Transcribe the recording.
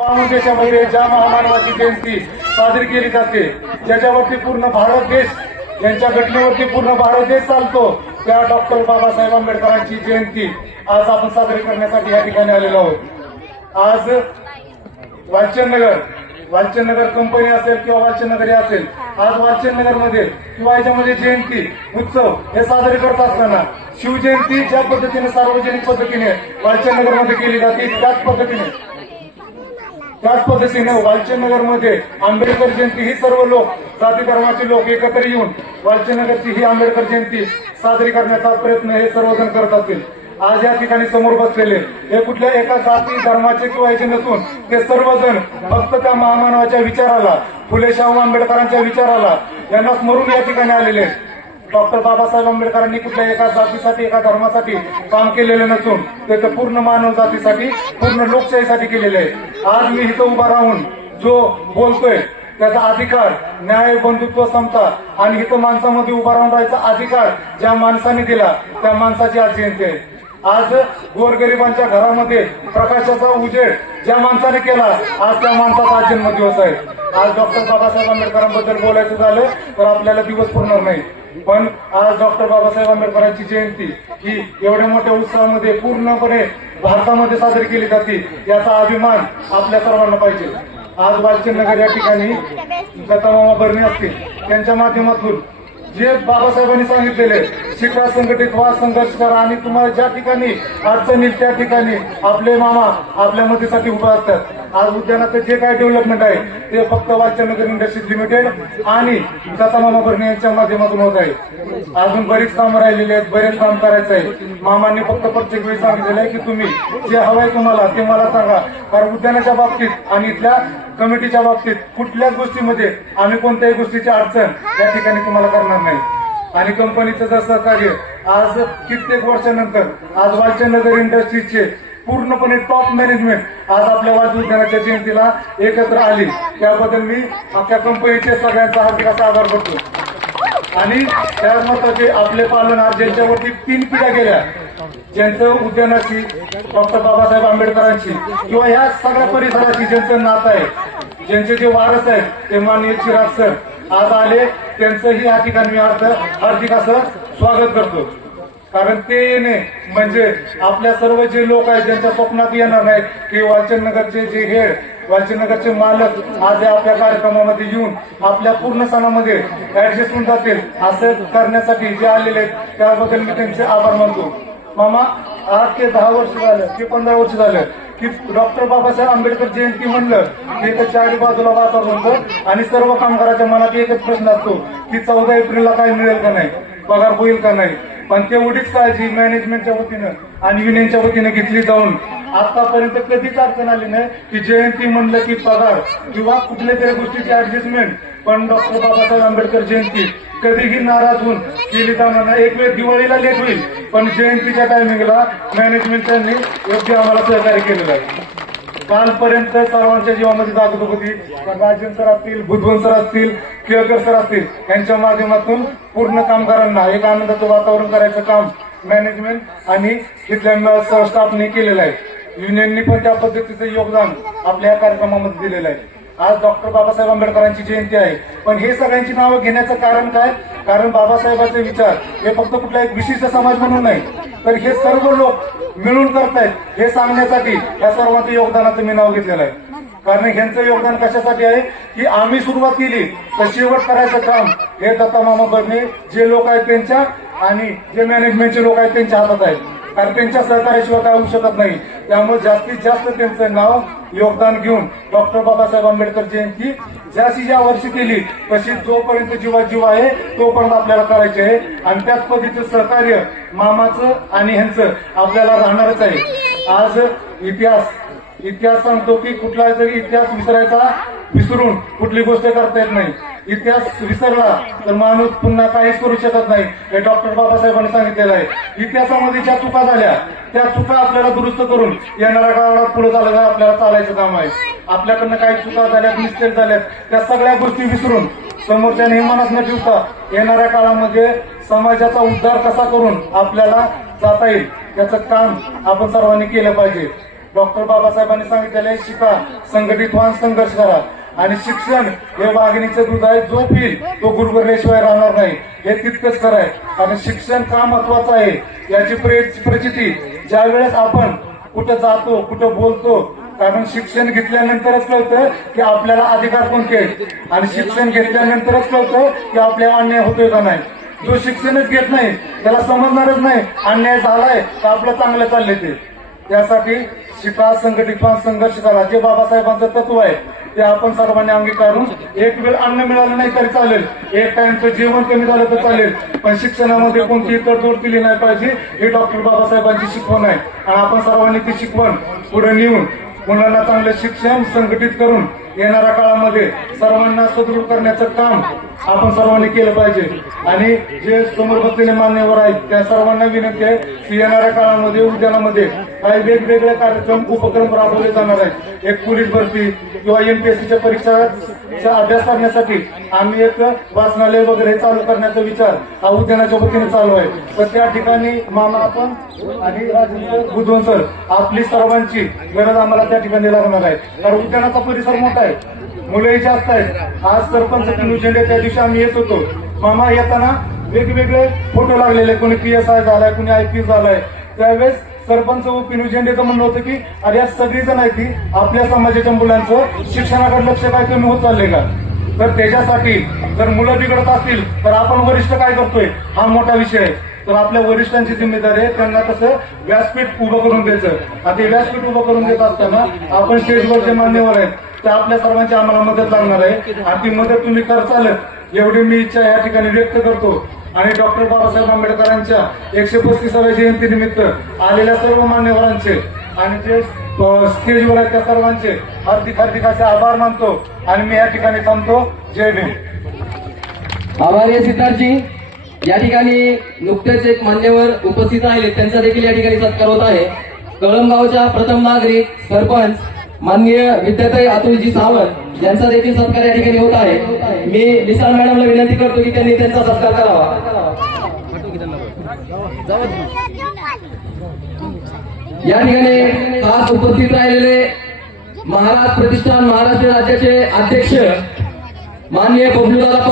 पाऊण देशामध्ये ज्या महामानवाची जयंती साजरी केली जाते, ज्याच्यावरती पूर्ण भारत देश, यांच्या घटनेवरती पूर्ण भारत देश चालतो, त्या डॉक्टर बाबासाहेब आंबेडकरांची जयंती आज आपण साजरी करण्यासाठी या ठिकाणी आलेलो आहोत। आज वालचंदनगर कंपनी असेल किंवा वालचंदनगरी असेल, आज वालचंदनगरमध्ये किंवा याच्यामध्ये जयंती उत्सव हे साजरे करत असताना शिवजयंती ज्या पद्धतीने सार्वजनिक पद्धतीने वालचंदनगरमध्ये केली जाते, त्याच पद्धतीने वालचंदनगरमध्ये आंबेडकर जयंती ही सर्व लोक, जाती धर्माचे लोक एकत्र येऊन वालचंदनगरची ही आंबेडकर जयंती साजरी करण्याचा प्रयत्न हे सर्वजण करत असतील। आज या ठिकाणी समोर बसलेले हे कुठल्या एका जाती धर्माचे किंवा याचे नसून ते सर्वजण फक्त त्या महामानवाच्या विचाराला, फुले शाहू आंबेडकरांच्या विचाराला यांना स्मरून या ठिकाणी आलेले। डॉक्टर बाबासाहेब आंबेडकरांनी कुठल्या एका जातीसाठी, एका धर्मासाठी काम केलेलं नसून ते तर पूर्ण मानव जातीसाठी, पूर्ण लोकशाहीसाठी केलेले आहे। आज मी इथं उभा राहून जो बोलतोय त्याचा अधिकार, न्याय, बंधुत्व, समता आणि इथं माणसामध्ये उभा राहून राहायचा अधिकार ज्या माणसाने दिला त्या माणसाची आज जयंती आहे। आज गोरगरिबांच्या घरामध्ये प्रकाशाचा उजेड ज्या माणसाने केला, आज त्या माणसाचा आज जन्मदिवस आहे। आज डॉक्टर बाबासाहेब आंबेडकरांबद्दल बोलायचं झालं तर आपल्याला दिवस पुरणार नाही, पण आज डॉक्टर बाबासाहेब आंबेडकरांची जयंती ही एवढ्या मोठ्या उत्सवामध्ये पूर्णपणे भारतामध्ये साजरी केली जाते, याचा अभिमान आपल्या सर्वांना पाहिजे। आज वालचंदनगर या ठिकाणी दत्तामामा बर्णे असतील, त्यांच्या माध्यमातून जे बाबासाहेबांनी सांगितलेले शिका, संघटित व्हा, संघर्ष करा आणि तुम्हाला ज्या ठिकाणी अडचण येईल त्या ठिकाणी आपले मामा आपल्या मदतीसाठी उभे असतात। आज उद्यानाचं जे काय डेव्हलपमेंट आहे ते फक्त वालचंदनगर इंडस्ट्रीज लिमिटेड आणि दत्तामामा बर्णे यांच्या माध्यमातून होत आहे। अजून बरीच कामं राहिलेली आहेत, बरेच काम करायचं आहे। मामांनी फक्त प्रत्येक वेळी सांगितलेलं आहे की तुम्ही जे हवंय तुम्हाला ते मला सांगा, कारण उद्यानाच्या बाबतीत आणि इथल्या कमिटीच्या बाबतीत कुठल्याच गोष्टीमध्ये आम्ही कोणत्याही गोष्टीची अडचण या ठिकाणी तुम्हाला करणार नाही। आणि कंपनीचं जर सहकार्य आज कित्येक वर्षानंतर आज वालचंदनगर इंडस्ट्रीजचे पूर्णपणे टॉप मॅनेजमेंट आज आपल्या वाद उद्यानाच्या जयंतीला एकत्र आली, त्याबद्दल मी आपल्या कंपनीचे सगळ्यांचा हार्दिक असा आभार करतो। आणि त्याच महत्वाचे आपले पालनहार ज्यांच्यावरती 3 पिढ्या गेल्या, ज्यांचं उद्यानाची, डॉक्टर बाबासाहेब आंबेडकरांची किंवा ह्या सगळ्या परिसराची ज्यांचं नातं आहे, ज्यांचे जे वारस आहेत ते माननीय चिराग सर आज आले, त्यांचंही या ठिकाणी मी हार्दिक असं स्वागत करतो। कारण ते येणे म्हणजे आपल्या सर्व जे लोक आहेत ज्यांच्या स्वप्नात येणार नाहीत की वालचंदनगरचे जे हेड, वालचंदनगरचे मालक आज आपल्या कार्यक्रमामध्ये येऊन आपल्या पूर्ण सणामध्ये ऍडजस्ट होऊन जातील असं करण्यासाठी जे आलेले आहेत त्याबद्दल मी त्यांचे आभार मानतो। मामा 8 ते 10 वर्ष झालं की 15 वर्ष झालं की डॉक्टर बाबासाहेब आंबेडकर जयंती म्हणलं की तर चारी बाजूला वातावरण होतं आणि सर्व कामगाराच्या मनात एकच प्रश्न असतो की 14 एप्रिलला काय मिळेल का नाही, पगार होईल का नाही। पण तेवढीच काळजी मॅनेजमेंटच्या वतीनं आणि युनियनच्या वतीनं घेतली जाऊन आतापर्यंत कधीच अडचण आली नाही की जयंती म्हणलं की पगार किंवा कुठल्या तरी गोष्टीची ऍडजस्टमेंट, पण डॉक्टर बाबासाहेब आंबेडकर जयंती कधीही नाराज होऊन केली जाणार नाही। एक वेळ दिवाळीला लेट होईल पण जयंतीच्या टायमिंगला मॅनेजमेंटने योग्य आम्हाला सहकार्य केलेलं आहे। कालपर्यंत सर्वांच्या जीवामध्ये जागृत होती, राजन सर असतील, बुधवन सर असतील, केळकर सर असतील, यांच्या माध्यमातून पूर्ण कामगारांना एक आनंदाचं वातावरण करायचं काम मॅनेजमेंट आणि तिथल्या स्टाफने केलेलं आहे। युनियननी पण त्या पद्धतीचं योगदान आपल्या कार्यक्रमामध्ये दिलेलं आहे। आज डॉक्टर बाबासाहेब आंबेडकरांची जयंती आहे, पण हे सगळ्यांची नावं घेण्याचं कारण काय? कारण बाबासाहेबांचे विचार हे फक्त कुठला एक विशिष्ट समाज म्हणून नाही, तर हे सर्व लोक मिळून करतायत हे सांगण्यासाठी या सर्वांचं योगदानाचं मी नाव घेतलेलं आहे। कारण ह्यांचं योगदान कशासाठी आहे की आम्ही सुरुवात केली तर शेवट करायचं काम हे दत्तामामा बर्णे जे लोक आहेत त्यांच्या आणि जे मॅनेजमेंटचे लोक आहेत त्यांच्या हातात आहे, कारण त्यांच्या सहकार्याशिवाय काय होऊ शकत नाही। त्यामुळे जास्तीत जास्त त्यांचं नाव योगदान घेऊन डॉक्टर बाबासाहेब आंबेडकर जयंती ज्या वर्षी केली तशी जोपर्यंत जीवात जीव आहे तोपर्यंत आपल्याला करायचे आहे आणि त्याच पद्धतीचं सहकार्य मामाचं आणि ह्यांचं आपल्याला राहणारच आहे। आज इतिहास सांगतो की कुठला तरी इतिहास विसरून कुठली गोष्ट करता येत नाही। इतिहास विसरला तर माणूस पुन्हा काहीच करू शकत नाही, हे डॉक्टर बाबासाहेबांनी सांगितलेलं आहे। इतिहासामध्ये ज्या चुका झाल्या त्या चुका आपल्याला दुरुस्त करून येणाऱ्या काळात पुढे चालायचं आपल्याला चालायचं काम आहे। आपल्याकडनं काही चुका झाल्यात, मिस्टेक झाल्यात, त्या सगळ्या गोष्टी विसरून समोरच्या मनात न ठेवता येणाऱ्या काळामध्ये समाजाचा उद्धार कसा करून आपल्याला जाता येईल त्याचं काम आपण सर्वांनी केलं पाहिजे। डॉक्टर बाबासाहेबांनी सांगितलेले शिका, संघटित व्हा, संघर्ष करा. आणि शिक्षण हे वाघिणीचं दूध आहे, जो पिल तो गुरगुरल्याशिवाय राहणार नाही, हे तितकंच खरं आहे. कारण शिक्षण का महत्वाचं आहे याची प्रचिती ज्या वेळेस आपण कुठं जातो, कुठं बोलतो, कारण शिक्षण घेतल्यानंतरच कळतं की आपल्याला अधिकार कोणते आहेत आणि शिक्षण घेतल्यानंतरच कळतं की आपल्याला अन्याय होतोय का नाही. जो शिक्षणच घेत नाही त्याला समजणारच नाही अन्याय झालाय तर आपलं चांगलं चाललंय ते. त्यासाठी शिका, संघटित व्हा, संघर्ष करा. जे बाबासाहेबांचं तत्व आहे ते आपण सर्वांनी अंगीकारून एक वेळ अन्न मिळालं नाही तरी चालेल, एक टाइमचं जेवण कमी झालं तर चालेल, पण शिक्षणामध्ये कोणतीही तडजोड केली नाही पाहिजे. ही डॉक्टर बाबासाहेबांची शिकवण आहे आणि आपण सर्वांनी ती शिकवण पुढे नेऊन मुलांना चांगलं शिक्षण संघटित करून येणाऱ्या काळामध्ये सर्वांना सुदृढ करण्याचं काम आपण सर्वांनी केलं पाहिजे. आणि जे समोर बसलेले मान्यवर आहेत त्या सर्वांना विनंती आहे की येणाऱ्या काळामध्ये उद्यानामध्ये काही वेगवेगळे कार्यक्रम उपक्रम राबवले जाणार आहेत. एक पोलीस भरती किंवा एमपीएससीच्या परीक्षाचा अभ्यास करण्यासाठी आम्ही एक वाचनालय वगैरे चालू करण्याचा विचार हा उद्यानाच्या वतीने चालू आहे. तर त्या ठिकाणी मामा आपण आणि राजेंद्र बुधवन सर आपली सर्वांची गरज आम्हाला त्या ठिकाणी लागणार आहे. कारण उद्यानाचा परिसर मोठा आहे, मुलंही जास्त आहेत. आज सरपंच पिनू झेंडे त्या दिवशी आम्ही येत होतो, मामा येताना वेगवेगळे फोटो लागलेले, कोणी PSI झालाय, कोणी IPS झालाय. त्यावेळेस सरपंच व पिनू झेंडेचं म्हणणं होतं की अरे या सगळी जण आहे ती आपल्या समाजाच्या मुलांचं शिक्षणाकडे लक्ष काय कमी होत चाललंय का. तर त्याच्यासाठी जर मुलं बिघडत असतील तर आपण वरिष्ठ काय करतोय हा मोठा विषय आहे. तर आपल्या वरिष्ठांची जिम्मेदारी आहे त्यांना तसं व्यासपीठ उभं करून द्यायचं. आता व्यासपीठ उभं करून देत असताना आपण स्टेजवर जे मान्यवर आहेत त्या आपल्या सर्वांची आम्हाला मदत लागणार आहे आणि ती मदत तुम्ही करचाल एवढी मी इच्छा या ठिकाणी व्यक्त करतो. आणि डॉक्टर बाबासाहेब आंबेडकरांच्या 135व्या जयंतीनिमित्त आलेल्या सर्व मान्यवरांचे आणि जे स्टेजवर आहेत त्या सर्वांचे हार्दिक हार्दिक असे आभार मानतो आणि मी या ठिकाणी थांबतो. जय भीम. आभारी आहे सिद्धार्थजी. या ठिकाणी नुकतेच एक मान्यवर उपस्थित राहिले त्यांचा देखील या ठिकाणी सत्कार होत आहे. कळमगावच्या प्रथम नागरिक सरपंच माननीय विद्याताई अतुलजी सावंत यांचा देखील सत्कार या ठिकाणी होत आहे. मी निसार मॅडमला विनंती करतो की त्यांनी त्यांचा सत्कार करावा. या ठिकाणी खास उपस्थित राहिलेले महाराज प्रतिष्ठान महाराष्ट्र राज्याचे अध्यक्ष माननीय बबलूदादा